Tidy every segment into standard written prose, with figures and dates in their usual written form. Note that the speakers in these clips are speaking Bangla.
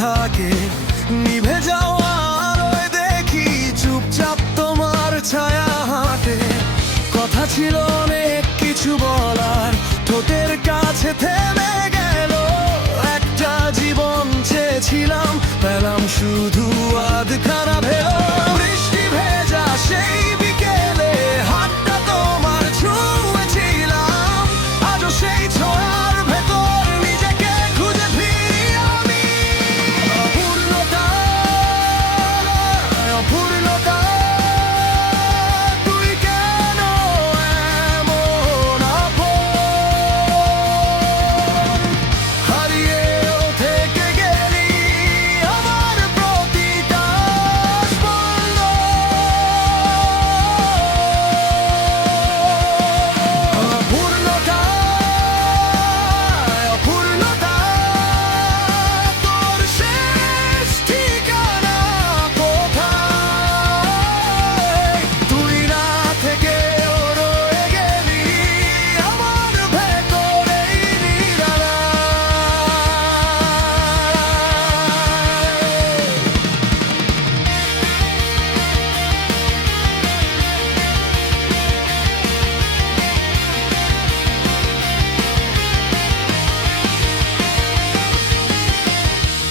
থাকে, নিভে যাওয়া আলোয় দেখি চুপচাপ তোমার ছায়া হাঁটে। কথা ছিল অনেক কিছু বলার, ঠোঁটের কাছে থেমে গেল। একটা জীবন চেয়েছিলাম, পেলাম শুধু আধখানা ভেলো। বৃষ্টি ভেজা সেই বিকেলে হাতটা তোমার ছুঁয়েছিলাম, আজও সেই ছোঁয়ার ভেতর নিজেকে খুঁজে ফিরি আমি। অপূর্ণতা, অপূর্ণতা, তুই কেন এমন আপন? হারিয়েও থেকে গেলি আমার প্রতিটা স্পন্দন। অপূর্ণতা, অপূর্ণতা, তোর শেষ ঠিকানা কোথায়? তুই না থেকেও রয়ে গেলি আমার ভেতরেই নিরালায়।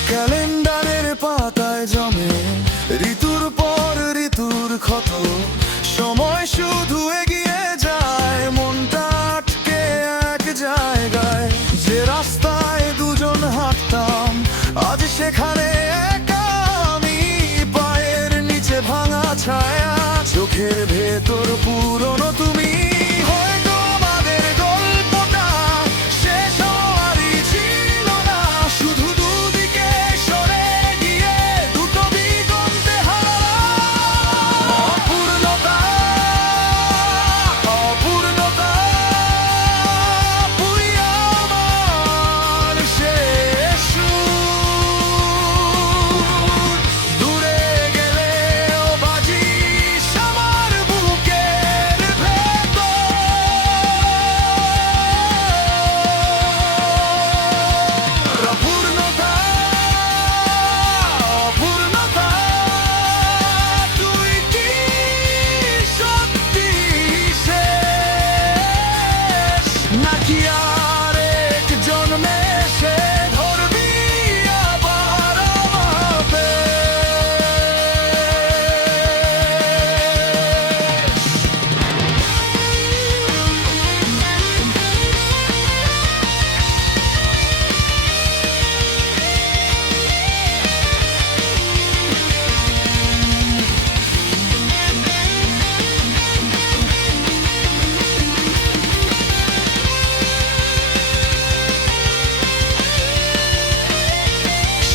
ক্যালেন্ডারের পাতায় জমে ঋতুর পর ঋতুর ক্ষত, সময় শুধু এগিয়ে যায়, মনটা আটকে এক জায়গায়। যে রাস্তায় দুজন হাঁটতাম আজ সেখানে একা আমি, পায়ের নিচে ভাঙা ছায়া, চোখের ভেতর পুরনো তুমি। হয়তো আমাদের গল্পটা শেষ হওয়ারই ছিল না, শুধু দুদিকে সরে গিয়ে দুটো দিগন্তে হারালাম। অপূর্ণতা, অপূর্ণতা, তুই আমার শেষ সুর। দূরে গেলেও বাজিস আমার বুকের ভেতর। অপূর্ণতা, অপূর্ণতা, তুই কি সত্যি শেষ, নাকি আরেক জন্মে সে ধরবি আবার আমাকে?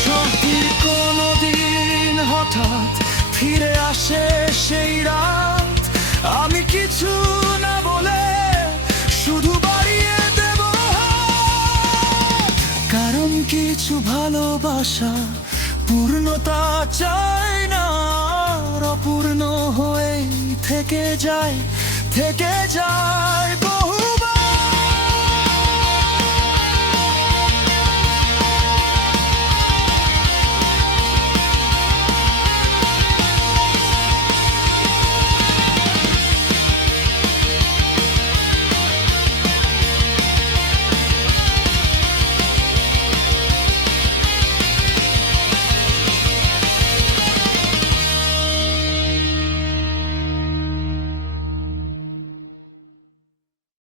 সত্যি কোনোদিন হঠাৎ ফিরে আসে সেই রাত, আমি কিছু না বলে শুধু বাড়িয়ে দেব হাত। কারণ কিছু ভালোবাসা পূর্ণতা চায় না, অপূর্ণ হয়েই থেকে যায়, থেকে যায় বহু